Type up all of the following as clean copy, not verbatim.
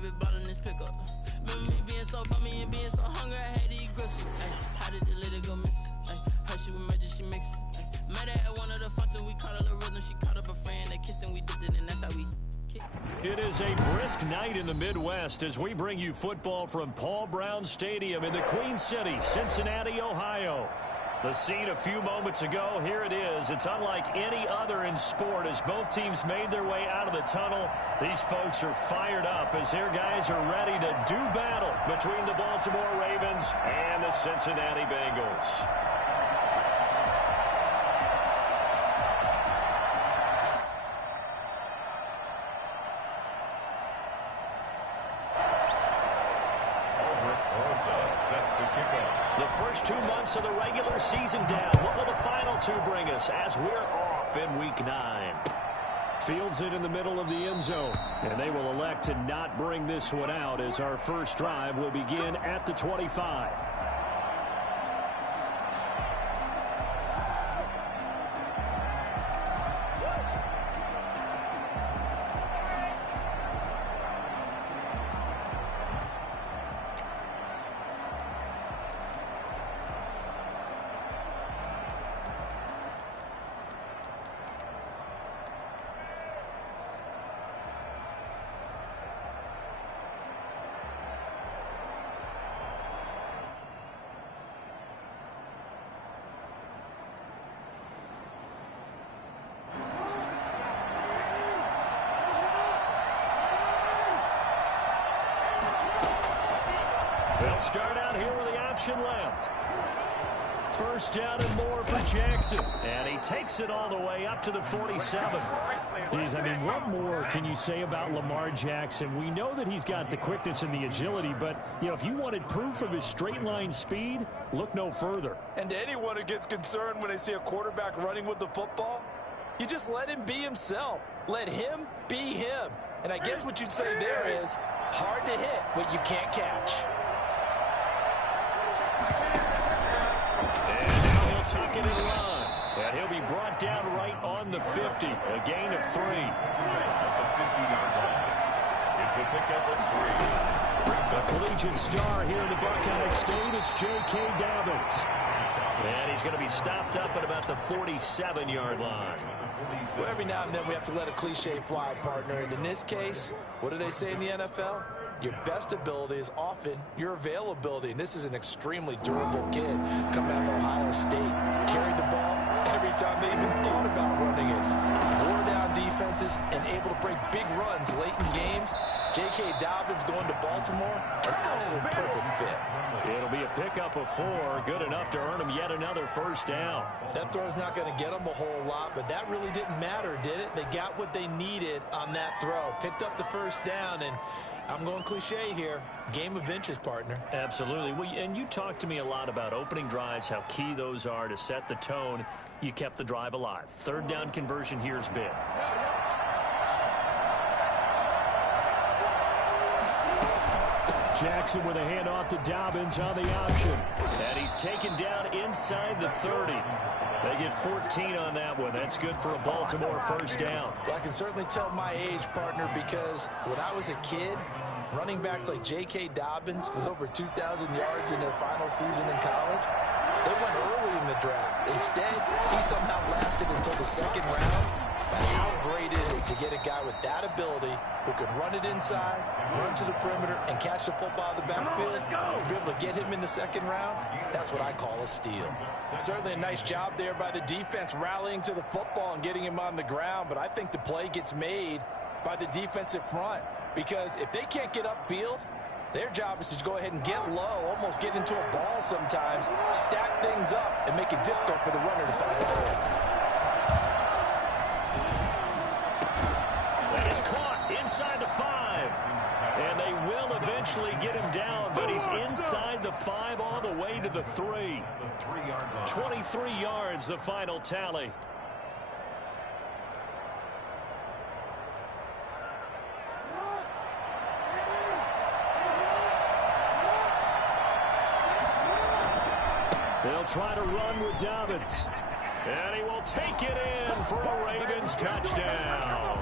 baby bottom this pickup. Remember me being so bummy and being so hungry, I had to eat gristle. How did the lady go miss? How she was magic, she mixed. Met her at one of the functions, we caught a little rhythm. She caught up a friend, they kissed and we dipped it, and that's how we kicked. It is a brisk night in the Midwest as we bring you football from Paul Brown Stadium in the Queen City, Cincinnati, Ohio. The scene a few moments ago, here it is. It's unlike any other in sport as both teams made their way out of the tunnel. These folks are fired up as their guys are ready to do battle between the Baltimore Ravens and the Cincinnati Bengals. The first 2 months of the regular season down. What will the final two bring us as we're off in Week 9? Fields it in the middle of the end zone. And they will elect to not bring this one out as our first drive will begin at the 25. They'll start out here with the option left. First down and more for Jackson. And he takes it all the way up to the 47. Geez, I mean, what more can you say about Lamar Jackson? We know that he's got the quickness and the agility, but, you know, if you wanted proof of his straight line speed, look no further. And anyone who gets concerned when they see a quarterback running with the football, you just let him be himself. Let him be him. And I guess what you'd say there is hard to hit what you can't catch. And now he'll tuck it in line. And he'll be brought down right on the 50. A gain of 3. At the 50-yard line. It's a pickup of 3. A collegiate star here in the Buckeye State. It's J.K. Dobbins. And he's going to be stopped up at about the 47-yard line. Well, every now and then we have to let a cliche fly, partner. And in this case, what do they say in the NFL? Your best ability is often your availability. And this is an extremely durable kid coming out of Ohio State. Carried the ball every time they even thought about running it. Wore down defenses and able to break big runs late in games. J.K. Dobbins going to Baltimore, an absolute perfect fit. It'll be a pickup of 4, good enough to earn him yet another first down. That throw's not going to get them a whole lot, but that really didn't matter, did it? They got what they needed on that throw. Picked up the first down, and I'm going cliche here. Game of inches, partner. Absolutely. Well, and you talked to me a lot about opening drives, how key those are to set the tone. You kept the drive alive. Third down conversion here is big. Jackson with a handoff to Dobbins on the option. And he's taken down inside the 30. They get 14 on that one. That's good for a Baltimore first down. Well, I can certainly tell my age, partner, because when I was a kid, running backs like J.K. Dobbins with over 2,000 yards in their final season in college, they went early in the draft. Instead, he somehow lasted until the second round. But how great is it to get a guy with that ability who can run it inside, run to the perimeter, and catch the football out of the backfield? Be able to get him in the second round? That's what I call a steal. Certainly a nice job there by the defense rallying to the football and getting him on the ground, but I think the play gets made by the defensive front because if they can't get upfield, their job is to go ahead and get low, almost get into a ball sometimes, stack things up, and make it difficult for the runner to find a hole. Inside the 5. And they will eventually get him down, but he's inside the 5 all the way to the 3. 23 yards, the final tally. They'll try to run with Dobbins. And he will take it in for a Ravens touchdown.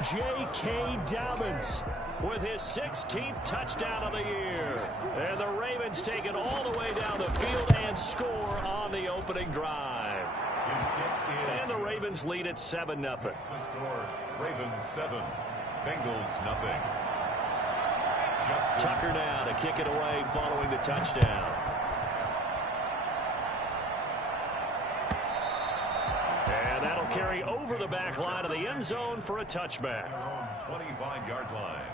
J.K. Dobbins with his 16th touchdown of the year. And the Ravens take it all the way down the field and score on the opening drive. And the Ravens lead at 7-0. The score, Ravens 7, Bengals nothing. Tucker now to kick it away following the touchdown. And that'll carry over the back line of the end zone for a touchback. 25-yard line.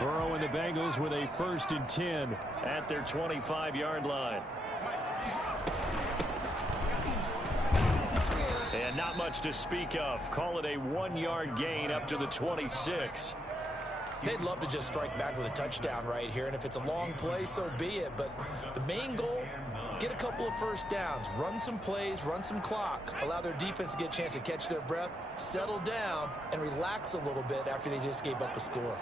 Burrow and the Bengals with a 1st and 10 at their 25-yard line. And not much to speak of. Call it a 1-yard gain up to the 26. They'd love to just strike back with a touchdown right here, and if it's a long play, so be it. But the main goal, get a couple of first downs, run some plays, run some clock, allow their defense to get a chance to catch their breath, settle down, and relax a little bit after they just gave up a score.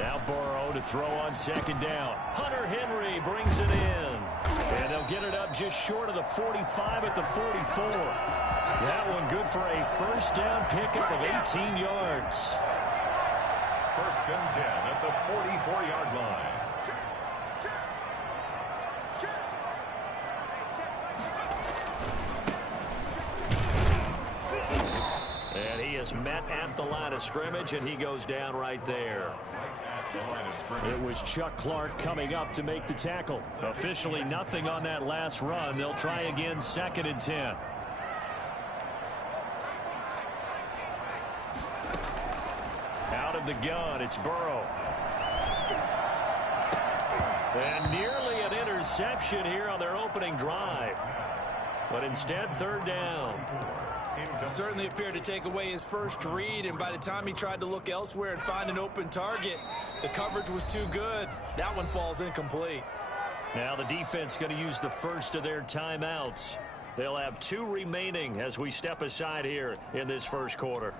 Now Burrow to throw on 2nd down. Hunter Henry brings it in. And they'll get it up just short of the 45 at the 44. That one good for a 1st down pickup of 18 yards. 1st and 10 at the 44-yard line. And he is met at the line of scrimmage, and he goes down right there. It was Chuck Clark coming up to make the tackle. Officially nothing on that last run. They'll try again 2nd and 10. Out of the gun, it's Burrow. And nearly an interception here on their opening drive. But instead, 3rd down. Certainly appeared to take away his first read, and by the time he tried to look elsewhere and find an open target, the coverage was too good. That one falls incomplete. Now the defense going to use the first of their timeouts. They'll have 2 remaining as we step aside here in this first quarter.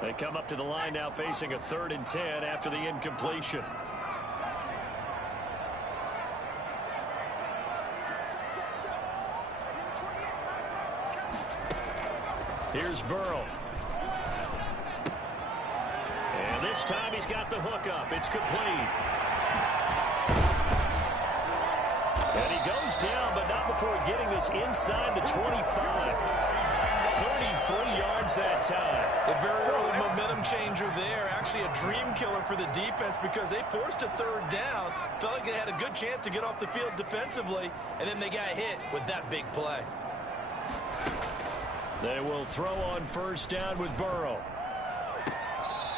They come up to the line now facing a 3rd and 10 after the incompletion. Here's Burrow. And this time he's got the hook up. It's complete. And he goes down, but not before getting this inside the 25. 33 yards that time. A very early momentum changer there. Actually a dream killer for the defense because they forced a 3rd down. Felt like they had a good chance to get off the field defensively, and then they got hit with that big play. They will throw on 1st down with Burrow.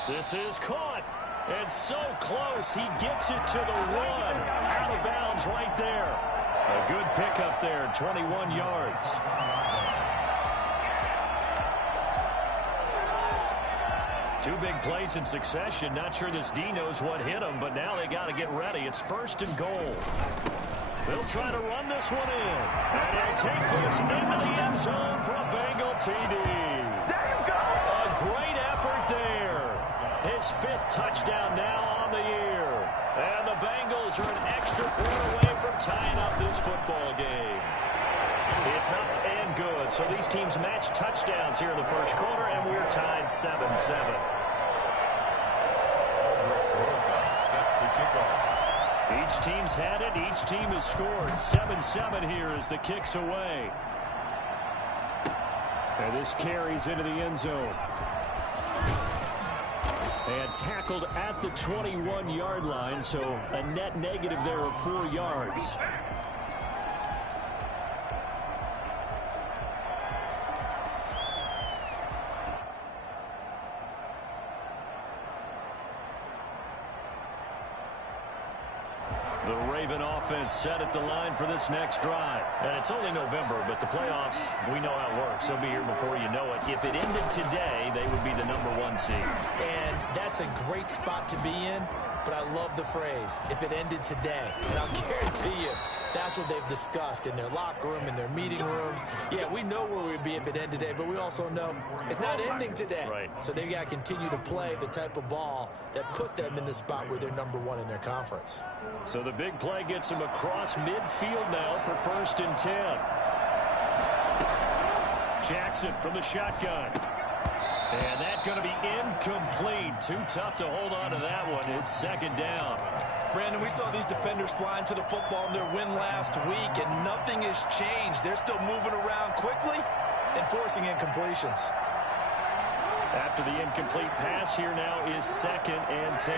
This is caught. And so close. He gets it to the 1. Out of bounds right there. A good pickup there. 21 yards. Two big plays in succession. Not sure this D knows what hit him, but now they got to get ready. It's 1st and goal. They'll try to run this one in. And he'll take this into the end zone for a Bengal TD. There you go. A great effort there. His 5th touchdown now on the year. And the Bengals are an extra point away from tying up this football game. It's up and good. So these teams match touchdowns here in the first quarter, and we're tied 7-7. Set to kick off. Each team's had it. Each team has scored. 7-7 here as the kick's away. And this carries into the end zone. And tackled at the 21-yard line, so a net negative there of 4 yards. The Raven offense set at the line for this next drive. And it's only November, but the playoffs, we know how it works. They'll be here before you know it. If it ended today, they would be the #1 seed. And that's a great spot to be in. but I love the phrase, if it ended today. And I'll guarantee you, that's what they've discussed in their locker room, in their meeting rooms. Yeah, we know where we'd be if it ended today, but we also know it's not ending today. Right. So they've got to continue to play the type of ball that put them in the spot where they're #1 in their conference. So the big play gets him across midfield now for 1st and 10. Jackson from the shotgun. And that's going to be incomplete. Too tough to hold on to that one. It's 2nd down. Brandon, we saw these defenders fly into the football in their win last week, and nothing has changed. They're still moving around quickly and forcing incompletions. After the incomplete pass, here now is 2nd and 10.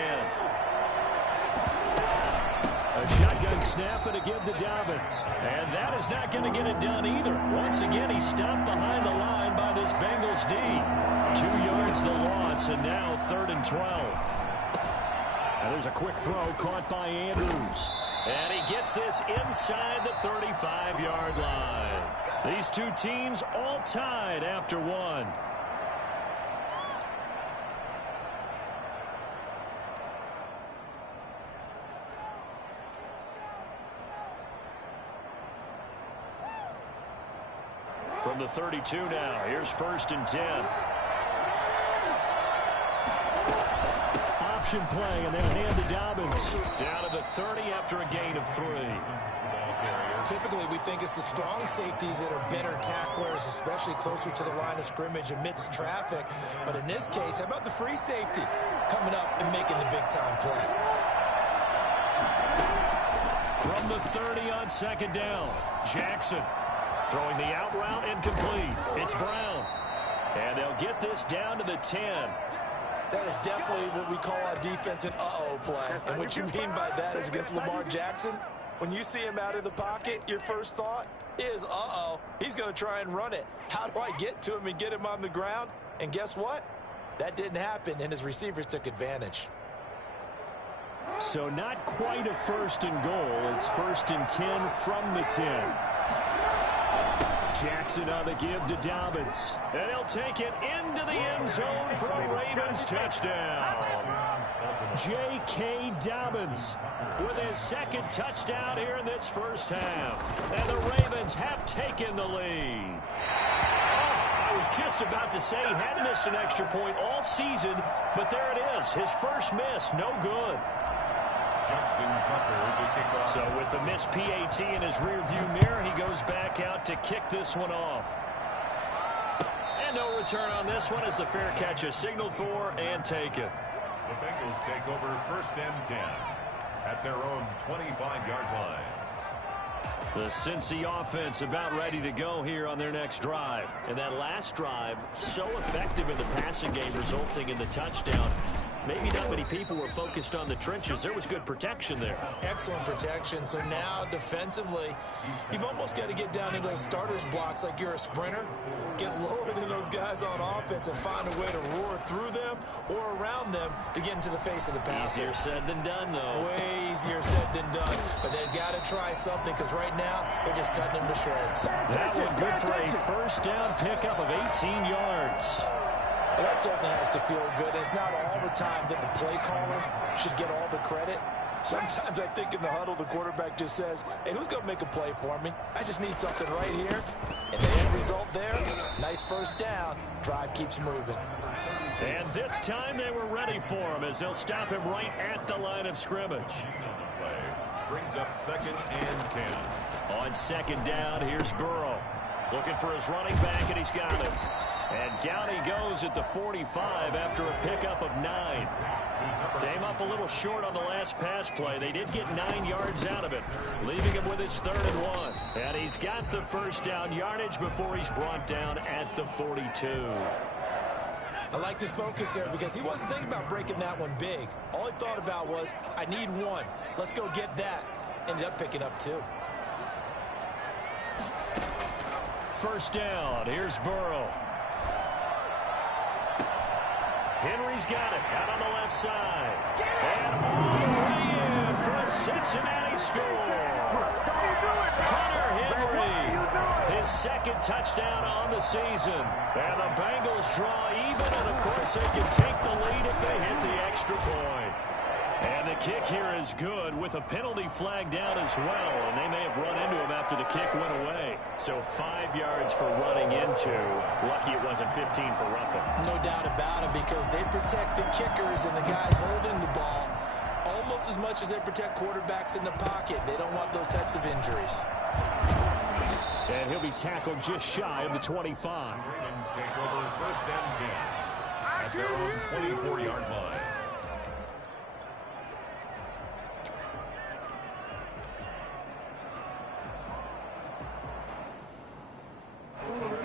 A shotgun snap and a give to Dobbins. And that is not going to get it done either. Once again, he stopped behind the line by this Bengals D. 2 yards the loss, and now 3rd and 12. And there's a quick throw caught by Andrews. And he gets this inside the 35-yard line. These two teams all tied after one. From the 32 now, here's 1st and 10. Option play, and then hand to Dobbins. Down to the 30 after a gain of 3. Typically, we think it's the strong safeties that are better tacklers, especially closer to the line of scrimmage amidst traffic. But in this case, how about the free safety coming up and making the big-time play? From the 30 on 2nd down, Jackson throwing the out route incomplete. It's Brown. And they'll get this down to the 10. That is definitely what we call our defense an uh-oh play. And what you mean by that is against Lamar Jackson, when you see him out of the pocket, your first thought is, uh-oh, he's going to try and run it. How do I get to him and get him on the ground? And guess what? That didn't happen, and his receivers took advantage. So not quite a 1st and goal. It's 1st and 10 from the 10. Jackson on the give to Dobbins. And he'll take it into the end zone for a Ravens touchdown. J.K. Dobbins with his 2nd touchdown here in this first half. And the Ravens have taken the lead. Oh, I was just about to say he hadn't missed an extra point all season, but there it is. His first miss, no good. Justin Tucker to kick off. So with the missed PAT in his rearview mirror, he goes back out to kick this one off. And no return on this one as the fair catch is signaled for and taken. The Bengals take over 1st and 10 at their own 25-yard line. The Cincy offense about ready to go here on their next drive. And that last drive, so effective in the passing game, resulting in the touchdown. Maybe not many people were focused on the trenches. There was good protection there. Excellent protection. So now, defensively, you've almost got to get down into those starters blocks like you're a sprinter. Get lower than those guys on offense and find a way to roar through them or around them to get into the face of the passer. Easier said than done, though. Way easier said than done. But they've got to try something because right now, they're just cutting them to shreds. That one good for a 1st down pickup of 18 yards. Well, that certainly has to feel good. It's not all the time that the play caller should get all the credit. Sometimes I think in the huddle, the quarterback just says, hey, who's going to make a play for me? I just need something right here. And the end result there, nice 1st down. Drive keeps moving. And this time they were ready for him as they'll stop him right at the line of scrimmage. Play brings up 2nd and 10. On 2nd down, here's Burrow. Looking for his running back, and he's got it. And down he goes at the 45 after a pickup of 9. Came up a little short on the last pass play. They did get 9 yards out of it, leaving him with his 3rd and 1. And he's got the 1st down yardage before he's brought down at the 42. I like his focus there because he wasn't thinking about breaking that one big. All he thought about was, I need 1. Let's go get that. Ended up picking up 2. 1st down. Here's Burrow. Henry's got it out on the left side. And all the way in for a Cincinnati score. Hunter Henry, his 2nd touchdown on the season. And the Bengals draw even, and of course they can take the lead if they hit the extra point. And the kick here is good with a penalty flag down as well. And they may have run into him after the kick went away. So 5 yards for running into. Lucky it wasn't 15 for roughing. No doubt about it, because they protect the kickers and the guys holding the ball almost as much as they protect quarterbacks in the pocket. They don't want those types of injuries. And he'll be tackled just shy of the 25. Ravens take over 1st and 10 at their own 24-yard line.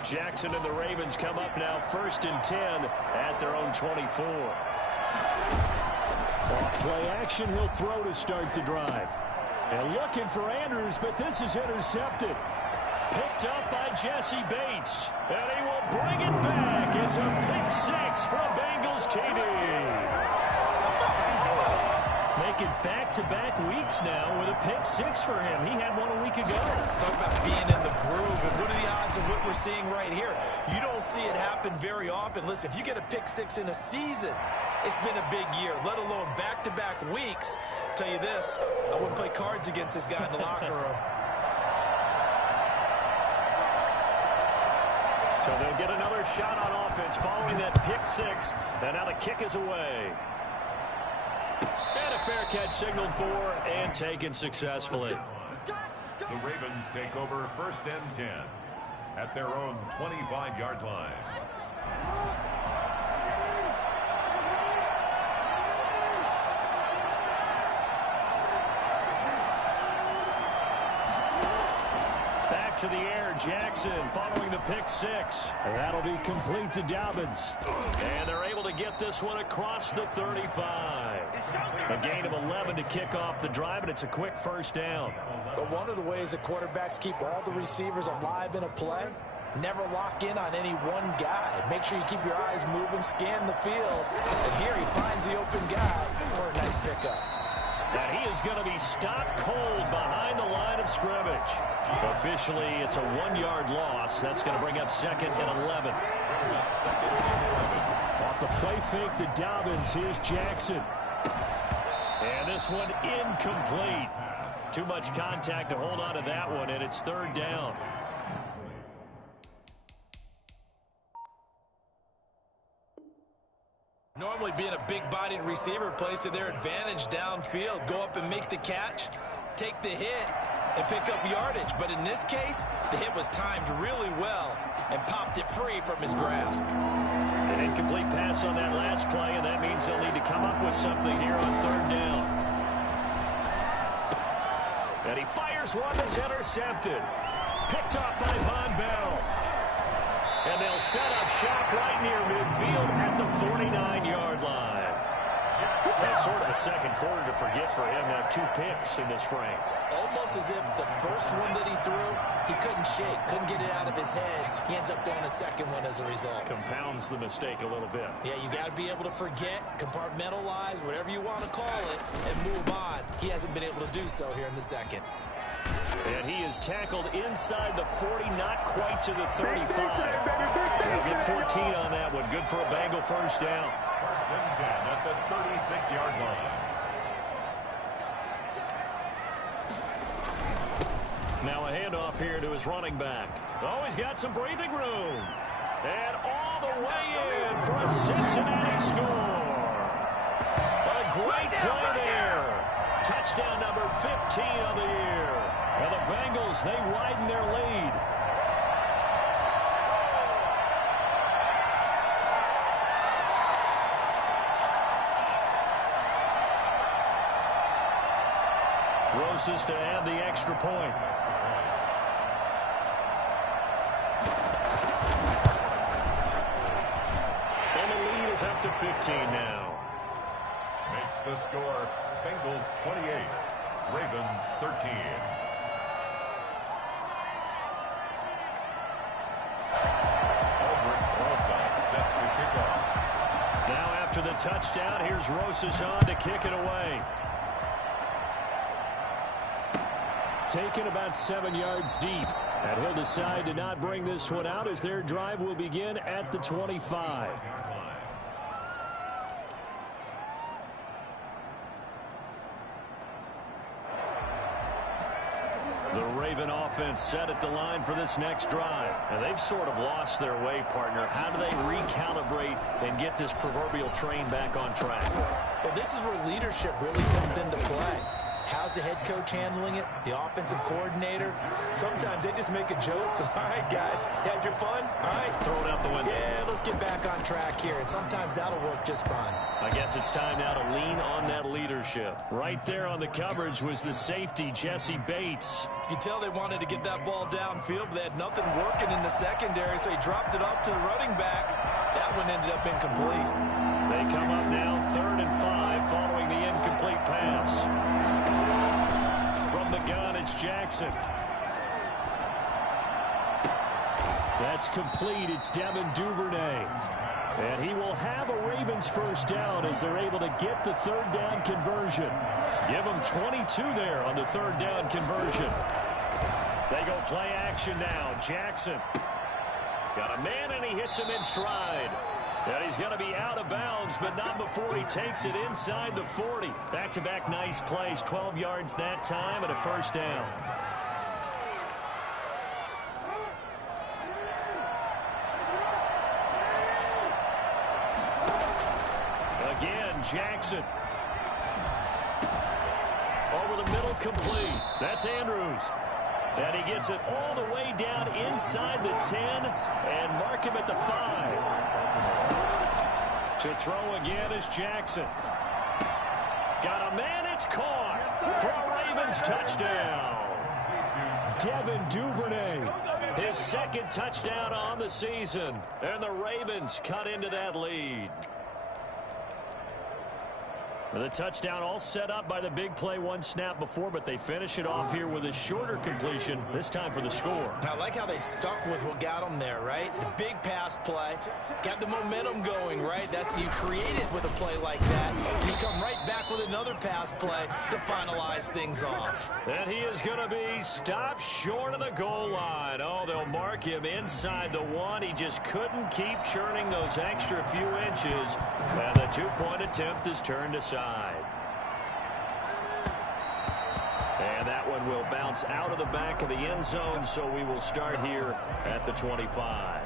Jackson and the Ravens come up now 1st and 10 at their own 24. Off play action, he'll throw to start the drive. And looking for Andrews, but this is intercepted. Picked up by Jesse Bates. And he will bring it back. It's a pick 6 from Bengals TD. Making back-to-back weeks now with a pick 6 for him. He had one a week ago. Talk about being in the groove, and what are the odds of what we're seeing right here? You don't see it happen very often. Listen, if you get a pick 6 in a season, it's been a big year, let alone back-to-back weeks. Tell you this, I wouldn't play cards against this guy in the locker room. So they'll get another shot on offense following that pick 6. And now the kick is away. And a fair catch signaled for and taken successfully. The Ravens take over 1st and 10 at their own 25-yard line. Back to the air, Jackson following the pick 6. And that'll be complete to Dobbins. And they're able to get this one across the 35. A gain of 11 to kick off the drive, and it's a quick 1st down. But one of the ways that quarterbacks keep all the receivers alive in a play, never lock in on any one guy. Make sure you keep your eyes moving, scan the field. And here he finds the open guy for a nice pickup. And he is going to be stopped cold behind the line of scrimmage. Officially, it's a 1-yard loss. That's going to bring up 2nd and 11. Off the play fake to Dobbins, here's Jackson. And this one incomplete. Too much contact to hold on to that one, and it's 3rd down. Normally being a big-bodied receiver plays to their advantage downfield. Go up and make the catch, take the hit, and pick up yardage. But in this case, the hit was timed really well and popped it free from his grasp. An incomplete pass on that last play, and that means they'll need to come up with something here on 3rd down. And he fires one that's intercepted. Picked up by Von Bell. And they'll set up shop right near midfield at the 49-yard line. That's sort of a second quarter to forget for him. Now 2 picks in this frame. Almost as if the first one that he threw, he couldn't shake, couldn't get it out of his head. He ends up throwing a second one as a result. Compounds the mistake a little bit. Yeah, you got to be able to forget, compartmentalize, whatever you want to call it, and move on. He hasn't been able to do so here in the second. And he is tackled inside the 40, not quite to the 35. They'll get 14 on that one. Good for a Bengal 1st down. 1st and 10 at the 36-yard line. Now a handoff here to his running back. Oh, he's got some breathing room. And all the way in for a Cincinnati score. A great play there. Touchdown number 15 of the year. And the Bengals, they widen their lead. Roses to add the extra point. And the lead is up to 15 now. Makes the score Bengals 28, Ravens 13. Now after the touchdown, here's Rosas on to kick it away. Taken about 7 yards deep. And he'll decide to not bring this one out as their drive will begin at the 25. The Raven offense set at the line for this next drive. And they've sort of lost their way, partner. How do they recalibrate and get this proverbial train back on track? Well, this is where leadership really comes into play. How's the head coach handling it? The offensive coordinator? Sometimes they just make a joke. All right, guys, had your fun? All right. Throw it out the window. Yeah, let's get back on track here. And sometimes that'll work just fine. I guess it's time now to lean on that leadership. Right there on the coverage was the safety, Jesse Bates. You can tell they wanted to get that ball downfield, but they had nothing working in the secondary, so he dropped it off to the running back. That one ended up incomplete. They come up now 3rd and 5 following the incomplete pass. From the gun, it's Jackson. That's complete. It's Devin Duvernay. And he will have a Ravens first down as they're able to get the 3rd down conversion. Give them 22 there on the 3rd down conversion. They go play action now. Jackson. Got a man, and he hits him in stride. And he's going to be out of bounds, but not before he takes it inside the 40. Back-to-back nice plays, 12 yards that time and a first down. Again, Jackson. Over the middle, complete. That's Andrews. And he gets it all the way down inside the 10 and mark him at the 5. To throw again is Jackson. Got a man, it's caught for a Ravens touchdown. Devin Duvernay. His 2nd touchdown on the season. And the Ravens cut into that lead. The touchdown all set up by the big play, one snap before, but they finish it off here with a shorter completion, this time for the score. I like how they stuck with what got them there, right? The big pass play, got the momentum going, right? That's you create it with a play like that. You come right back with another pass play to finalize things off. And he is going to be stopped short of the goal line. Oh, they'll mark him inside the 1. He just couldn't keep churning those extra few inches. And the 2-point attempt is turned aside. And that one will bounce out of the back of the end zone, so we will start here at the 25.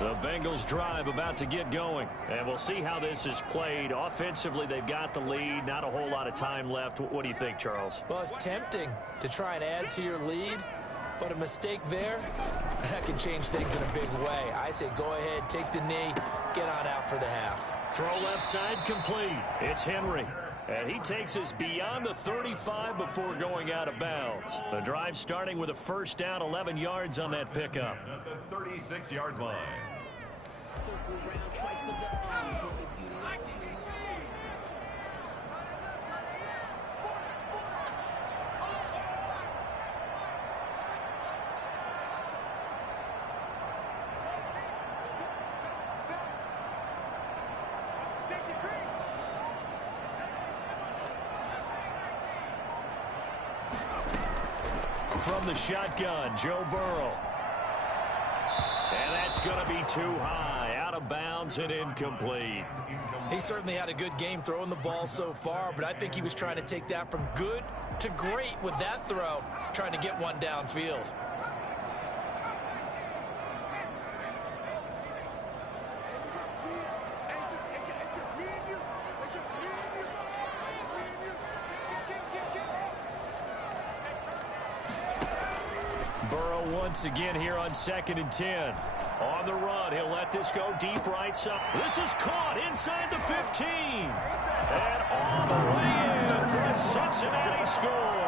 The Bengals drive about to get going, and we'll see how this is played. Offensively, they've got the lead. Not a whole lot of time left. What do you think, Charles? Well, it's tempting to try and add to your lead, but a mistake there, that can change things in a big way. I say go ahead, take the knee, get on out for the half. Throw left side complete. It's Henry. And he takes us beyond the 35 before going out of bounds. The drive starting with a first down, 11 yards on that pickup. At the 36-yard line. From the shotgun, Joe Burrow. And that's going to be too high, out of bounds and incomplete. He certainly had a good game throwing the ball so far, but I think he was trying to take that from good to great with that throw, trying to get one downfield. Once again here on 2nd and 10. On the run, he'll let this go deep right side. This is caught inside the 15. And all the way in for a Cincinnati score.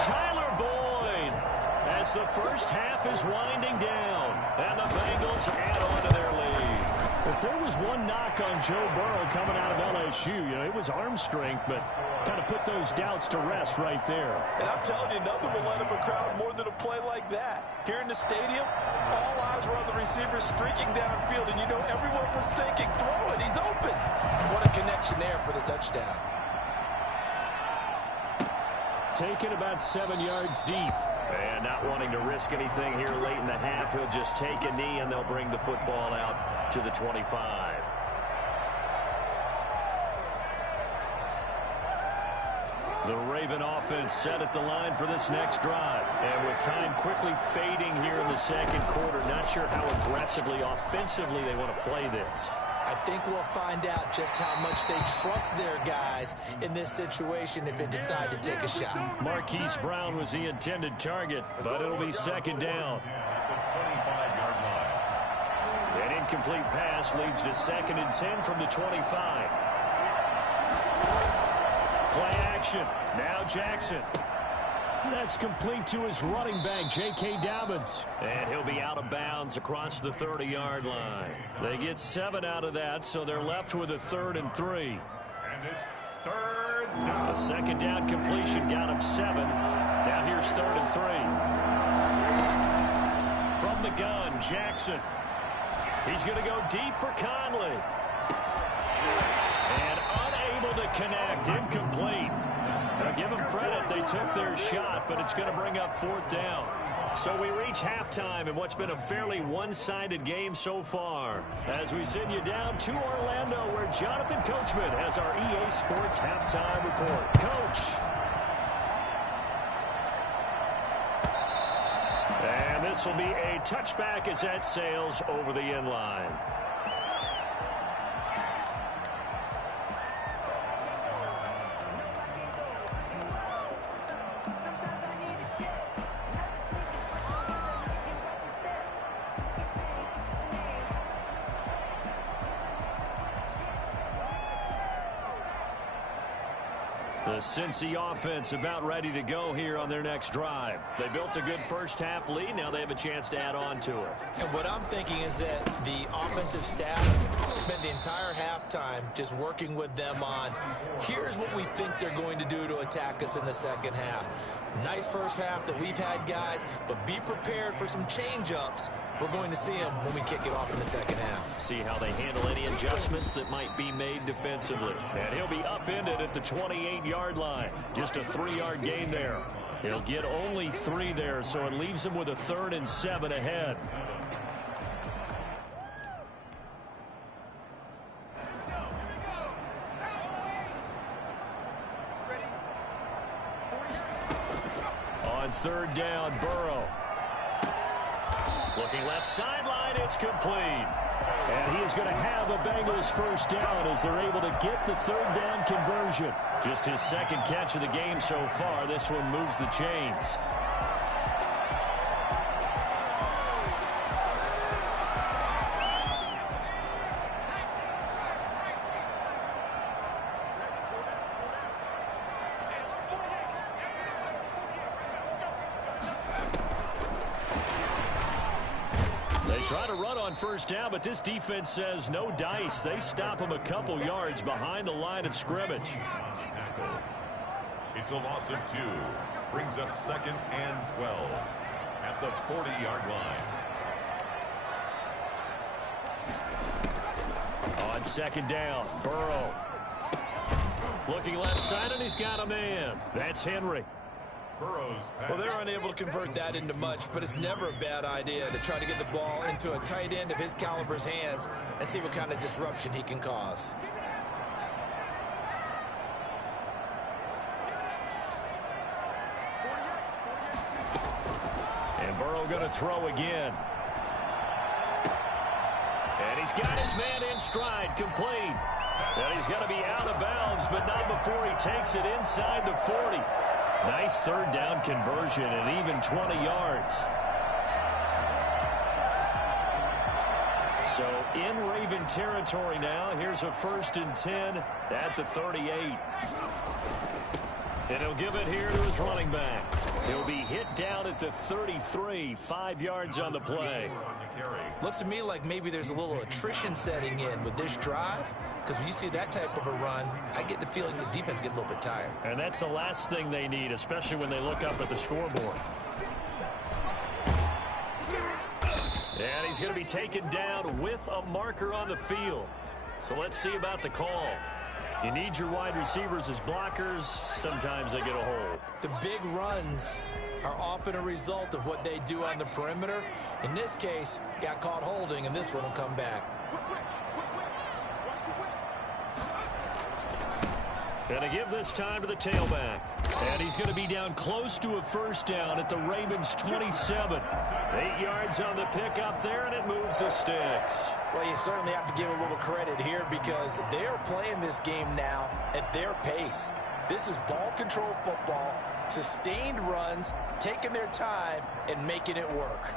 Tyler Boyd as the first half is winding down. And the Bengals add on to their lead. If there was one knock on Joe Burrow coming out of LSU, it was arm strength, but kind of put those doubts to rest right there. And I'm telling you, nothing will light up a crowd more than a play like that. Here in the stadium, all eyes were on the receiver streaking downfield, and everyone was thinking, throw it, he's open. What a connection there for the touchdown. Taken about 7 yards deep. And not wanting to risk anything here late in the half. He'll just take a knee, and they'll bring the football out to the 25. The Raven offense set at the line for this next drive. And with time quickly fading here in the second quarter, not sure how aggressively, offensively they want to play this. I think we'll find out just how much they trust their guys in this situation if they decide to take a shot. Marquise Brown was the intended target, but it'll be second down. An incomplete pass leads to 2nd and 10 from the 25. Play action. Now Jackson. That's complete to his running back, J.K. Dobbins. And he'll be out of bounds across the 30-yard line. They get 7 out of that, so they're left with a 3rd and 3. And it's 3rd down. A second down completion got him 7. Now here's 3rd and 3. From the gun, Jackson. He's going to go deep for Conley. And unable to connect, incomplete. Now give them credit, they took their shot, but it's going to bring up 4th down. So we reach halftime in what's been a fairly one-sided game so far. As we send you down to Orlando, where Jonathan Coachman has our EA Sports halftime report. Coach. And this will be a touchback as that sails over the end line. The Cincy offense about ready to go here on their next drive. They built a good first half lead. Now they have a chance to add on to it. And what I'm thinking is that the offensive staff spent the entire halftime just working with them on, here's what we think they're going to do to attack us in the second half. Nice first half that we've had, guys, but be prepared for some change-ups. We're going to see them when we kick it off in the second half. See how they handle any adjustments that might be made defensively. And he'll be upended at the 28-yard line. Just a 3-yard gain there. He'll get only 3 there, so it leaves him with a 3rd and 7 ahead. On 3rd down, Burrow. Looking left sideline, it's complete. And he is going to have a Bengals first down as they're able to get the 3rd down conversion. Just his 2nd catch of the game so far. This one moves the chains. Try to run on first down, but this defense says no dice. They stop him a couple yards behind the line of scrimmage. It's a loss of 2. Brings up 2nd and 12 at the 40-yard line. On 2nd down, Burrow. Looking left side, and he's got a man. That's Henry. Well, they're unable to convert that into much, but it's never a bad idea to try to get the ball into a tight end of his caliber's hands and see what kind of disruption he can cause. And Burrow going to throw again. And he's got his man in stride, complete. And he's going to be out of bounds, but not before he takes it inside the 40. Nice 3rd down conversion and even 20 yards. So in Raven territory now. Here's a 1st and 10 at the 38. And he'll give it here to his running back. He'll be hit down at the 33, 5 yards on the play. Looks to me like maybe there's a little attrition setting in with this drive, because when you see that type of a run, I get the feeling the defense gets a little bit tired. And that's the last thing they need, especially when they look up at the scoreboard. And he's going to be taken down with a marker on the field. So let's see about the call. You need your wide receivers as blockers. Sometimes they get a hold. The big runs are often a result of what they do on the perimeter. In this case, got caught holding, and this one will come back. Going to give this time to the tailback. And he's going to be down close to a first down at the Ravens' 27. 8 yards on the pickup there, and it moves the sticks. Well, you certainly have to give a little credit here because they're playing this game now at their pace. This is ball control football, sustained runs, taking their time, and making it work.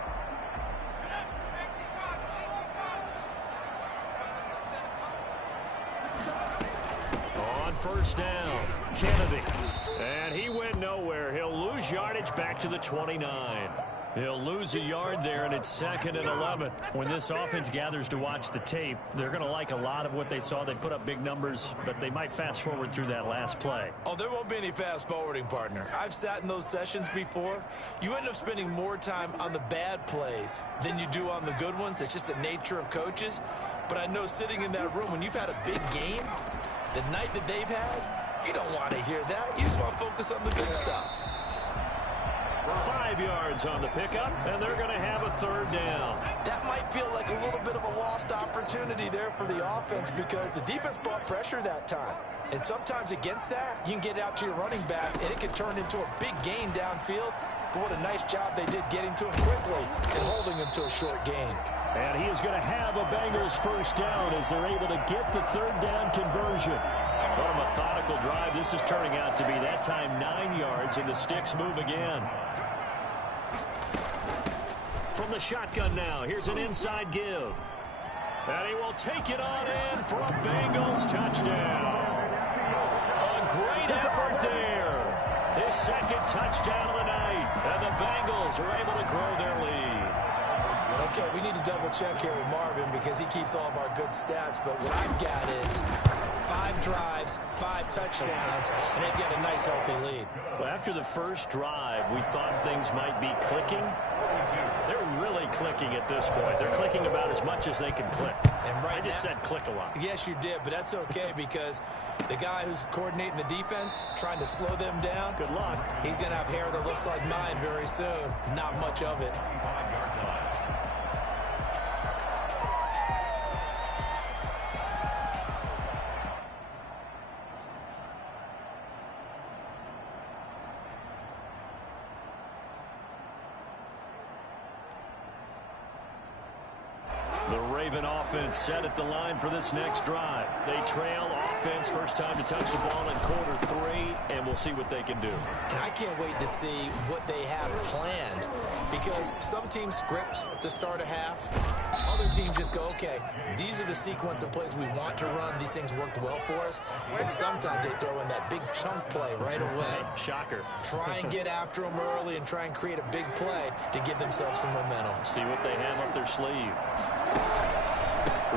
On first down, Kennedy. And he went nowhere. He'll lose yardage back to the 29. He'll lose a yard there, and it's 2nd and 11. When this offense gathers to watch the tape, they're going to like a lot of what they saw. They put up big numbers, but they might fast forward through that last play. Oh, there won't be any fast forwarding, partner. I've sat in those sessions before. You end up spending more time on the bad plays than you do on the good ones. It's just the nature of coaches. But I know sitting in that room, when you've had a big game, the night that they've had, you don't want to hear that. You just want to focus on the good stuff. 5 yards on the pickup, and they're going to have a 3rd down. That might feel like a little bit of a lost opportunity there for the offense because the defense brought pressure that time. And sometimes against that, you can get out to your running back, and it can turn into a big gain downfield. But what a nice job they did getting to him quickly and holding him to a short gain. And he is going to have a Bengals first down as they're able to get the 3rd down conversion. What a methodical drive this is turning out to be. That time 9 yards, and the sticks move again. From the shotgun now, here's an inside give. And he will take it on in for a Bengals touchdown. A great effort there. His 2nd touchdown of the night. And the Bengals are able to grow their lead. Okay, we need to double check here with Marvin because he keeps all of our good stats. But what I've got is 5 drives, 5 touchdowns, and they've got a nice, healthy lead. Well, after the first drive, we thought things might be clicking. They're really clicking at this point. They're clicking about as much as they can click. And right I just now, said click a lot. Yes, you did, but that's okay because the guy who's coordinating the defense, trying to slow them down, Good luck. he's going to have hair that looks like mine very soon. Not much of it. The Raven offense set at the line for this next drive. They trail offense, first time to touch the ball in quarter 3, and we'll see what they can do. And I can't wait to see what they have planned because some teams script to start a half. Other teams just go, okay, these are the sequence of plays we want to run. These things worked well for us. And sometimes they throw in that big chunk play right away. Shocker. Try and get after them early and try and create a big play to give themselves some momentum. See what they have up their sleeve.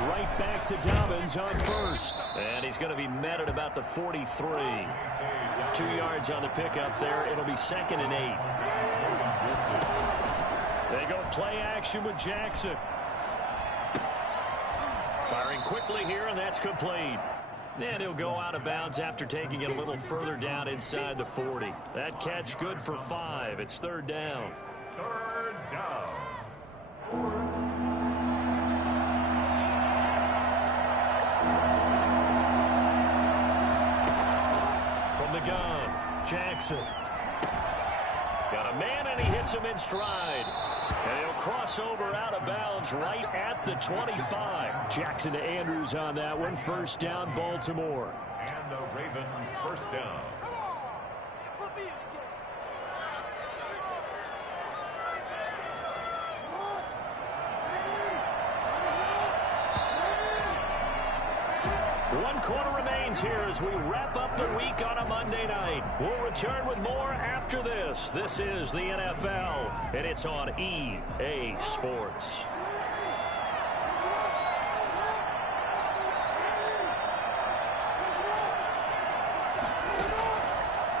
Right back to Dobbins on first. And he's going to be met at about the 43. 2 yards on the pickup there. It'll be 2nd and 8. They go play action with Jackson. Firing quickly here, and that's complete. And he'll go out of bounds after taking it a little further down inside the 40. That catch good for 5. It's 3rd down. 3rd down. From the gun, Jackson. Got a man, and he hits him in stride. And he'll cross over out of bounds right at the 25. Jackson to Andrews on that one. First down, Baltimore. And a Raven first down. One quarter remains here as we wrap up the week on a Monday night. We'll return with more after this. This is the NFL, and it's on EA Sports.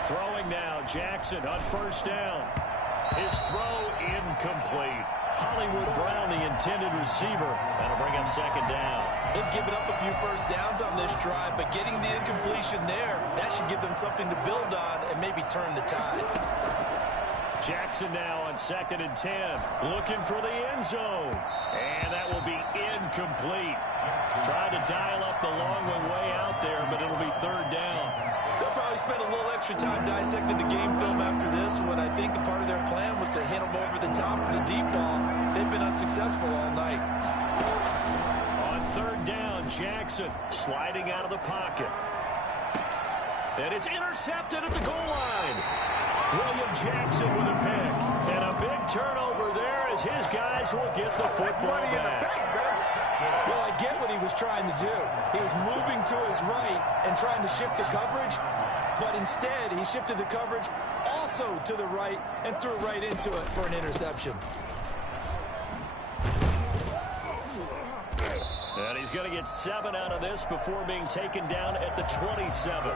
Throwing now, Jackson on first down. His throw incomplete. Hollywood Brown, the intended receiver. That'll bring up 2nd down. They've given up a few first downs on this drive, but getting the incompletion there, that should give them something to build on and maybe turn the tide. Jackson now on 2nd and 10. Looking for the end zone. And that will be incomplete. Trying to dial up the long way out there, but it'll be 3rd down. They'll probably spend a little extra time dissecting the game film after this one. I think the part of their plan was to hit them over the top of the deep ball. They've been unsuccessful all night. On 3rd down, Jackson sliding out of the pocket. And it's intercepted at the goal line. William Jackson with a pick. And a big turnover there as his guys will get the football back. Well, I get what he was trying to do. He was moving to his right and trying to shift the coverage, but instead he shifted the coverage also to the right and threw right into it for an interception. And he's going to get 7 out of this before being taken down at the 27.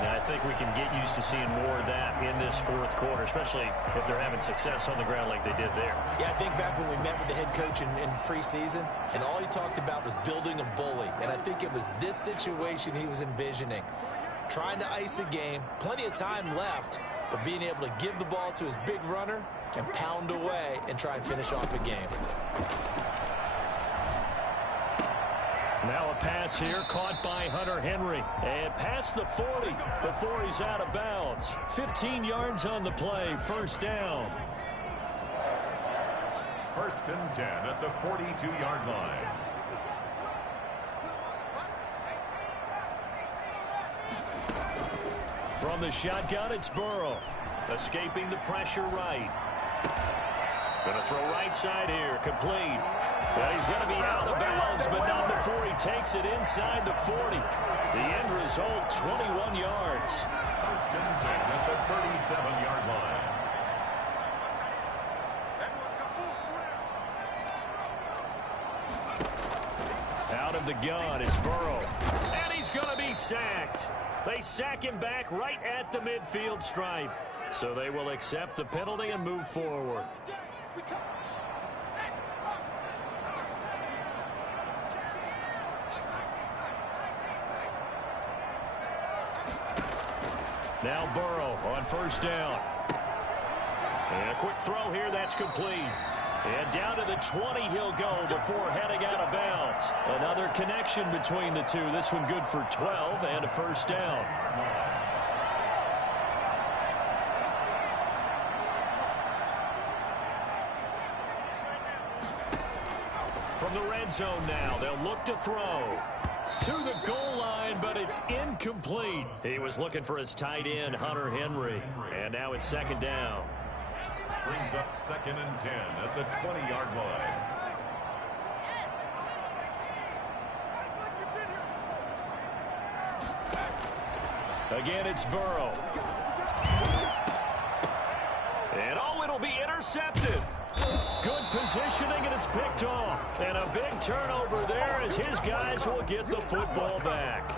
And I think we can get used to seeing more of that in this 4th quarter, especially if they're having success on the ground like they did there. Yeah, I think back when we met with the head coach in preseason, and all he talked about was building a bully. And I think it was this situation he was envisioning. Trying to ice a game, plenty of time left, but being able to give the ball to his big runner and pound away and try and finish off a game. Now a pass here caught by Hunter Henry. And past the 40 before he's out of bounds. 15 yards on the play. 1st down. 1st and 10 at the 42-yard line. From the shotgun, it's Burrow. Escaping the pressure right. Going to throw right side here. Complete. Well, he's going to be out of bounds, but not before he takes it inside the 40. The end result, 21 yards. 1st and 10 at the 37-yard line. Out of the gun, it's Burrow. And he's going to be sacked. They sack him back right at the midfield stripe. So they will accept the penalty and move forward. Now Burrow on 1st down. And a quick throw here, that's complete. And down to the 20 he'll go before heading out of bounds. Another connection between the two. This one good for 12 and a 1st down. From the red zone now, they'll look to throw. To the goal line, but it's incomplete. He was looking for his tight end, Hunter Henry. And now it's 2nd down. Brings up 2nd and 10 at the 20-yard line. Again, it's Burrow. And oh, it'll be intercepted. Good positioning, and it's picked off. And a big turnover there as his guys will get the football back.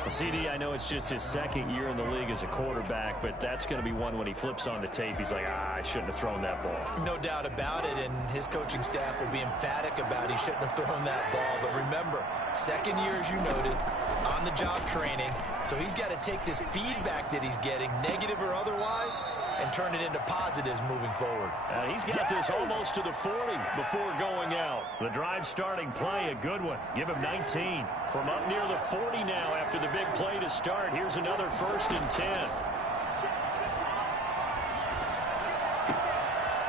Well, CD, I know it's just his 2nd year in the league as a quarterback, but that's going to be one when he flips on the tape. He's like, I shouldn't have thrown that ball. No doubt about it, and his coaching staff will be emphatic about he shouldn't have thrown that ball. But remember, 2nd year, as you noted, on-the-job training. So he's got to take this feedback that he's getting, negative or otherwise, and turn it into positives moving forward. He's got this almost to the 40 before going out. The drive starting play, a good one. Give him 19. From up near the 40 now after the big play to start. Here's another 1st and 10.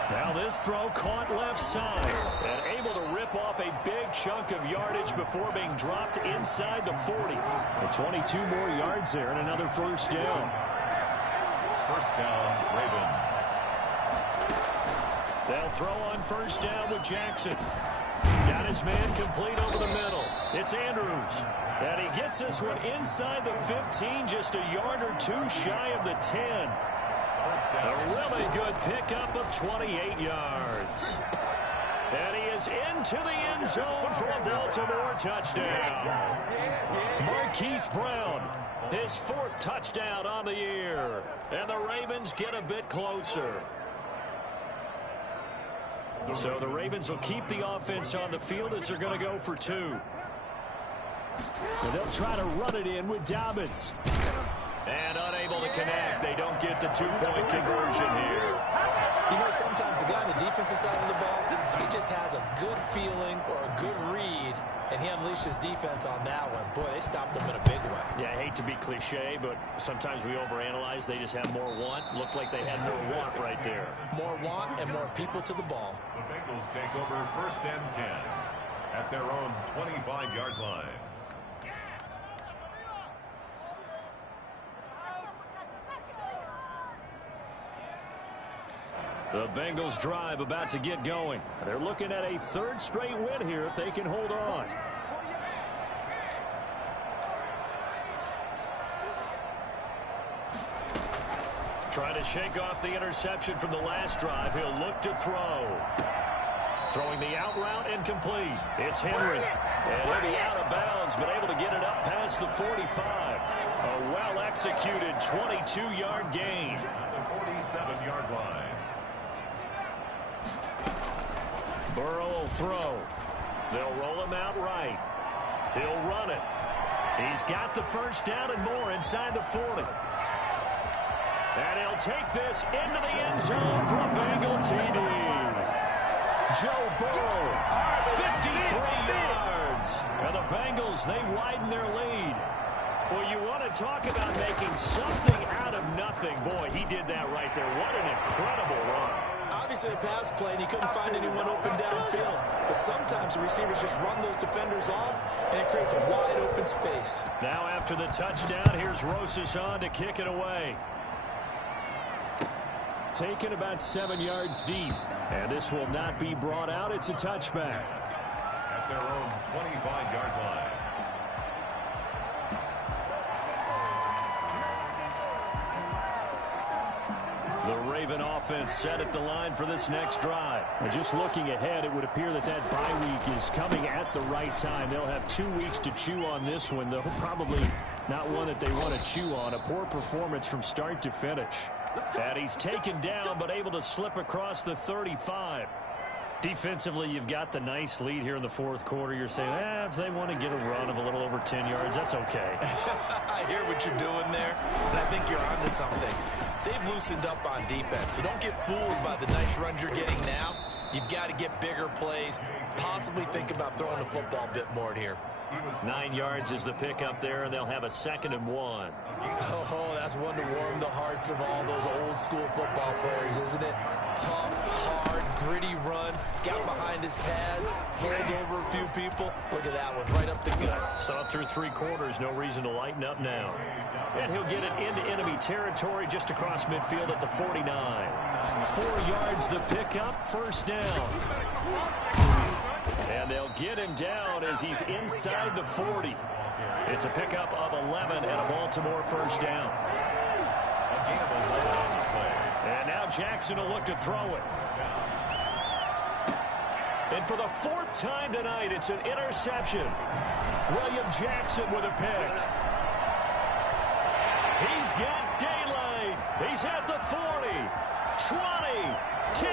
Now this throw caught left side and able to rip off a big chunk of yardage before being dropped inside the 40. And 22 more yards there and another 1st down. 1st down, Ravens. They'll throw on 1st down with Jackson. Got his man complete over the middle. It's Andrews. And he gets this one inside the 15, just a yard or two shy of the 10. A really good pickup of 28 yards. And he is into the end zone for a Baltimore touchdown. Marquise Brown, his 4th touchdown on the year. And the Ravens get a bit closer. So the Ravens will keep the offense on the field as they're going to go for 2. And they'll try to run it in with Dobbins. And unable to connect. They don't get the 2-point conversion here. You know, sometimes the guy on the defensive side of the ball, he just has a good feeling or a good read, and he unleashed his defense on that one. Boy, they stopped him in a big way. Yeah, I hate to be cliche, but sometimes we overanalyze. They just have more want. Looked like they had more want right there. More want and more people to the ball. The Bengals take over 1st and 10 at their own 25-yard line. The Bengals drive about to get going. They're looking at a 3rd straight win here if they can hold on. Trying to shake off the interception from the last drive. He'll look to throw. Throwing the out route incomplete. It's Henry. And he'll be out of bounds, but able to get it up past the 45. A well-executed 22-yard gain. At the 47-yard line. Burrow will throw. They'll roll him out right. He'll run it. He's got the 1st down and more inside the 40. And he'll take this into the end zone for a Bengal TD. Joe Burrow, 53 yards. And the Bengals, they widen their lead. Well, you want to talk about making something out of nothing. Boy, he did that right there. What an incredible run. Obviously a pass play, and he couldn't find anyone open downfield. But sometimes the receivers just run those defenders off, and it creates a wide open space. Now after the touchdown, here's Rosas on to kick it away. Taken about 7 yards deep. And this will not be brought out. It's a touchback. At their own 25-yard line. The Raven offense set at the line for this next drive. And just looking ahead, it would appear that that bye week is coming at the right time. They'll have 2 weeks to chew on this one, though probably not one that they want to chew on. A poor performance from start to finish. And he's taken down, but able to slip across the 35. Defensively, you've got the nice lead here in the 4th quarter. You're saying, if they want to get a run of a little over 10 yards, that's okay. I hear what you're doing there, and I think you're onto something. They've loosened up on defense, so don't get fooled by the nice runs you're getting now. You've got to get bigger plays, possibly think about throwing the football a bit more here. 9 yards is the pickup there, and they'll have a 2nd and 1. Oh, that's one to warm the hearts of all those old school football players, isn't it? Tough, hard, gritty run, got behind his pads, rolled over a few people. Look at that one, right up the gut. So up through 3 quarters, no reason to lighten up now. And he'll get it into enemy territory just across midfield at the 49. 4 yards the pickup, 1st down. And they'll get him down as he's inside the 40. It's a pickup of 11 and a Baltimore 1st down. And now Jackson will look to throw it. And for the 4th time tonight, it's an interception. William Jackson with a pick. He's got daylight. He's at the 40, 20, 10,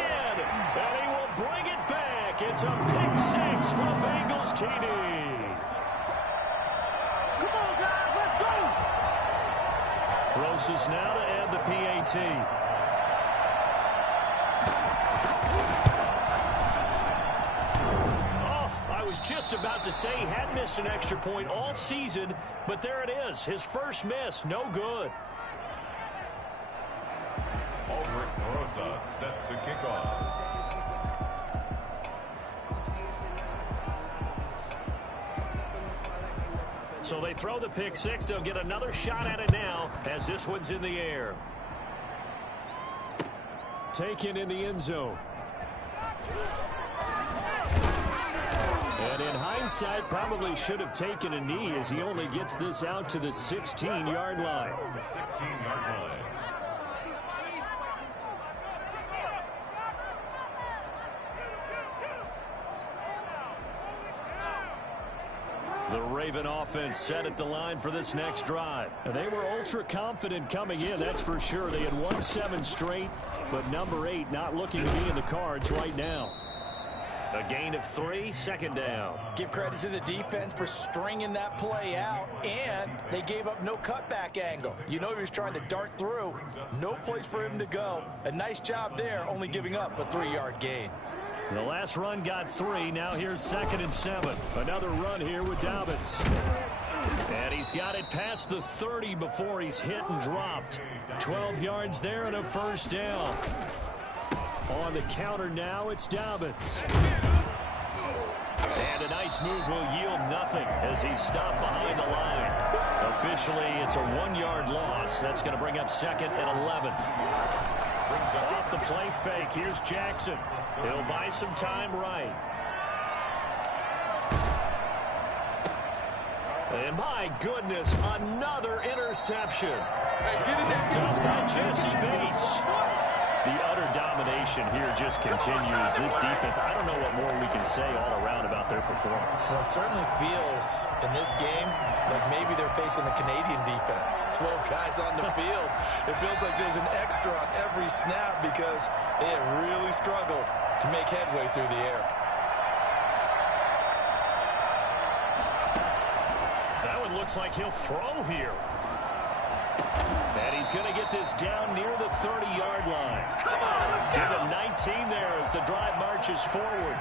and he will bring it back. It's a pick 6 for the Bengals TD. Come on, guys, let's go. Rosas now to add the PAT. I was just about to say he hadn't missed an extra point all season, but there it is. His first miss, no good. Aldrick Rosas set to kick off. So they throw the pick 6. They'll get another shot at it now as this one's in the air. Taken in the end zone. And in hindsight, probably should have taken a knee as he only gets this out to the 16-yard line. 16-yard line. The Raven offense set at the line for this next drive. And they were ultra confident coming in, that's for sure. They had won 7 straight, but number 8 not looking to be in the cards right now. A gain of 3, second down. Give credit to the defense for stringing that play out, and they gave up no cutback angle. You know he was trying to dart through. No place for him to go. A nice job there, only giving up a 3-yard gain. The last run got 3. Now here's 2nd and 7. Another run here with Dobbins. And he's got it past the 30 before he's hit and dropped. 12 yards there and a first down. On the counter now, it's Dobbins. And a nice move will yield nothing as he's stopped behind the line. Officially, it's a 1-yard loss. That's going to bring up 2nd and 11. Off the play fake, here's Jackson. He'll buy some time right. And my goodness, another interception. Done by Jesse Bates. The utter domination here just continues. This defense, I don't know what more we can say all around about their performance. Well, it certainly feels in this game like maybe they're facing a Canadian defense. 12 guys on the field. It feels like there's an extra on every snap because they have really struggled to make headway through the air. That one looks like he'll throw here. And he's going to get this down near the 30-yard line. Come on, let's Give go. him 19 there as the drive marches forward.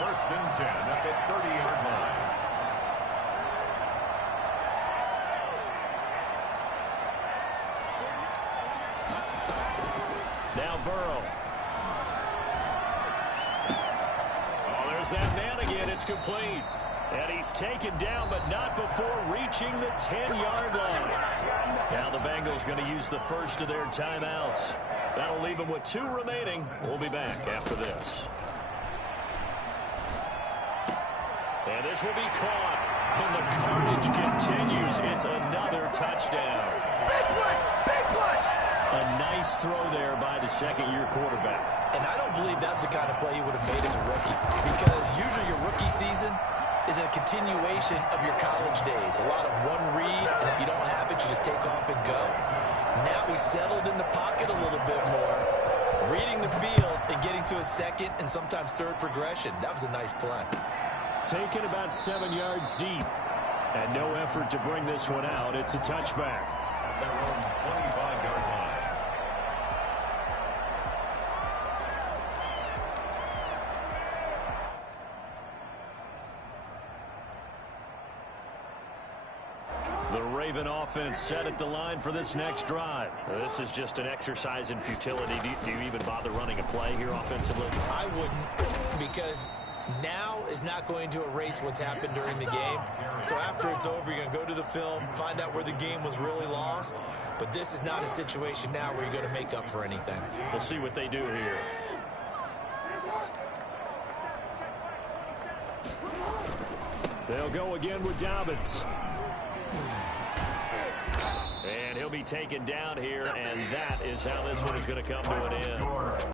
1st and 10 at the 30-yard line. Now Burrow. Oh, there's that man again. It's complete. And he's taken down, but not before reaching the 10-yard line. Now the Bengals going to use the first of their timeouts. That'll leave them with 2 remaining. We'll be back after this. And this will be caught. And the carnage continues. It's another touchdown. Big play, big play. A nice throw there by the second-year quarterback. And I don't believe that's the kind of play he would have made as a rookie, because usually your rookie season is a continuation of your college days. A lot of one read, and if you don't have it, you just take off and go. Now he's settled in the pocket a little bit more, reading the field and getting to a second and sometimes third progression. That was a nice play. Taken about 7 yards deep. And no effort to bring this one out. It's a touchback. At their own 25-yard line. The Raven offense set at the line for this next drive. This is just an exercise in futility. Do you even bother running a play here offensively? I wouldn't, because now is not going to erase what's happened during the game. So after it's over, you're going to go to the film, find out where the game was really lost. But this is not a situation now where you're going to make up for anything. We'll see what they do here. They'll go again with Dobbins. And he'll be taken down here, and that is how this one is going to come to an end.